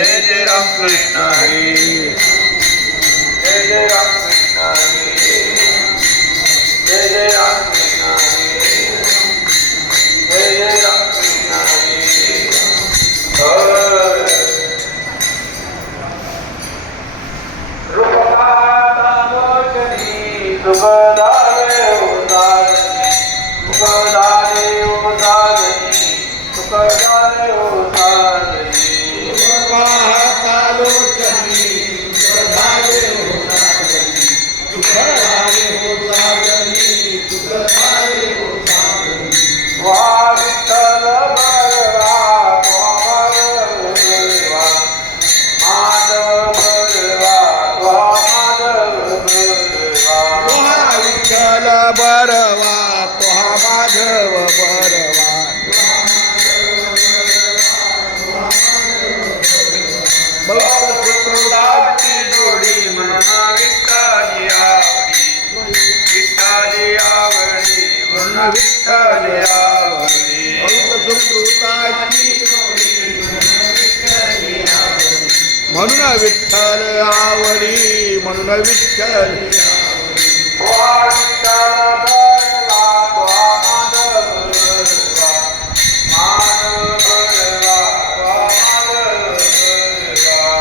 जय जय राम कृष्ण हरी, जय जय राम कृष्ण हरी, जय जय राम कृष्ण हरी, जय जय राम कृष्ण हरी। रूपकालोचनी सुखदारे उदारणी, सुखदारे उदारणी, सुखदारे उदारणी। रूपकालोचनी सुखदारे उदारणी, सुखदारे उदारणी, सुखदारे उदारणी। वा विठ्ठल बरवा बरवा, माधव बरवा माधव बरवा। तुहा विठ्ठल बरवा तुहा माधव बरवा। भक्तपुत्राची जोडी म्हणा विठ्ठली आवडी, विठ्ठली आवडी म्हणा विठ्ठली आवडी। भक्तसुकृताची म्हणून विठ्ठल आवडी, म्हणून विठ्ठल वा विठ्ठल बरवा वा माधव बरवा, माधव बरवा वा माधव बरवा।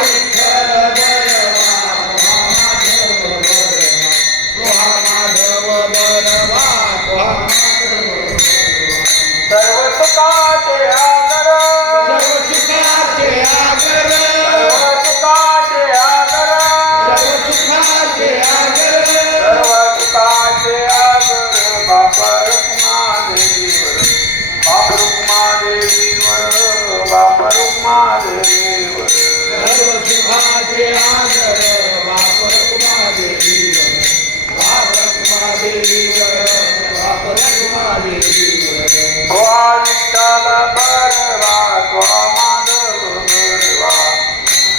विठ्ठल बरवा तुहा माधव बरवा, तुहा माधव बरवा। सर्व सुखाचे आगर, सर्व सुखाचे आगर, सर्व सुखाचे आगर, सर्व सुखाचे आगर, सर्व सुखाचे आगर बाप रुक्मादेवीवर, बाप रुक्मादेवीवर, बाप रुक्मादेवीवर। सर्व सुखाचे आगर बाप रखुमादेवीवर, बाप रखुमादेवीवर, बाप रखुमादेवीवर। वा विठ्ठल बरवा वा माधव बरवा,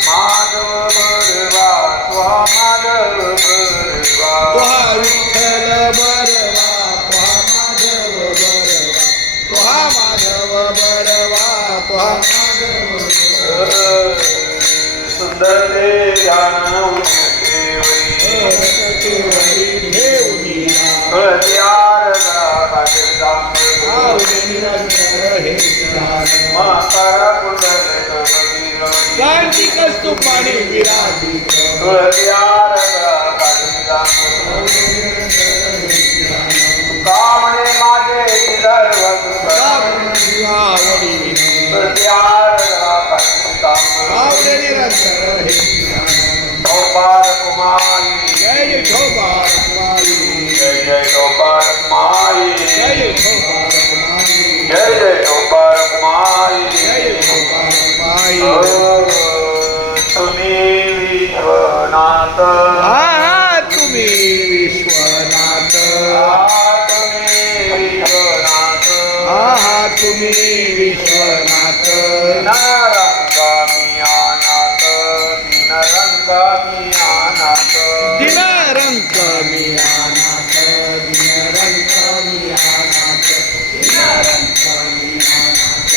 माधव बरवा वा माधव बरवा। तुहा विठ्ठल बरवा तुहा माधव बरवा, तुहा माधव बरवा, तुहा माधव बरवा। सुंदर ते ध्यान उठते वरी, केवळी घेऊनिया तुळसी आरला काजल जांभूळ, आवडे निरंतर हे ध्यान। म्हातारा कुंडल कबीरवरी, गांधी कस्तुपाणी विराजित तुळसी आरला काजल जांभूळ। कामणे माझे सर्व सुख, आवडी तुळसी आरला काजल जांभूळ। आवडे निरंतर हे ध्यान। गोपाल कुमारी, जय ठोबार माई, जय जय गोपाल कुमारी, जय ठोबार माई, जय जय गोपाल कुमारी। जय ठोबार माई। तुम्ही विश्वनाथ, तुम्ही विश्वनाथ, तुम्ही विश्वनाथ, तुम्ही विश्वनाथ। दिनरंगामी अनाथ, दिनरंगामी अनाथ, दिनरंक मी अनाथ, दिनरंक मी अनाथ, दिनरंक मी अनाथ,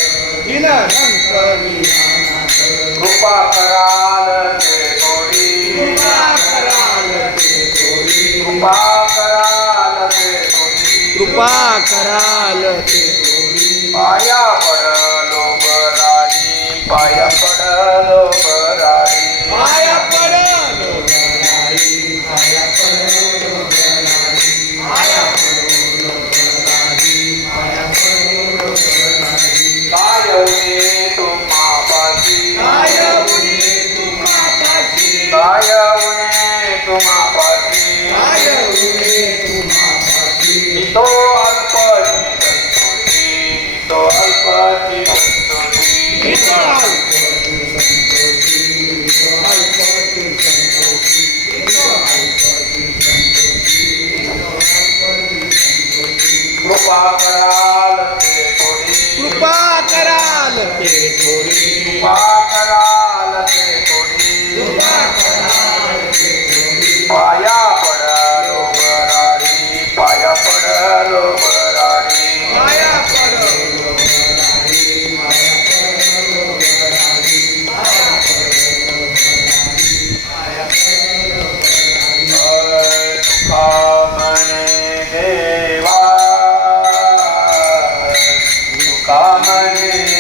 दिनरंक मी अनाथ। कृपा कराल ते गोडी, कृपा कराल ते गोडी, कृपा कराल ते गोडी। कृपा कराल ते गोडी। पाया पडलो बराडी, पाया पडलो बराडी, पाया पडलो बराई, पाया पडलो बराई, पाया पडलो बराई, पाया पडलो बराई। काय उणे तुम्हापाशी, काय उणे तुम्हापाशी, काय उणे तुम्हापाशी। काय उणे तुम्हापाशी। मी तो अल्पची संतोषी, मी तो अल्पची संतोषी, मी तो अल्पची संतोषी, कामने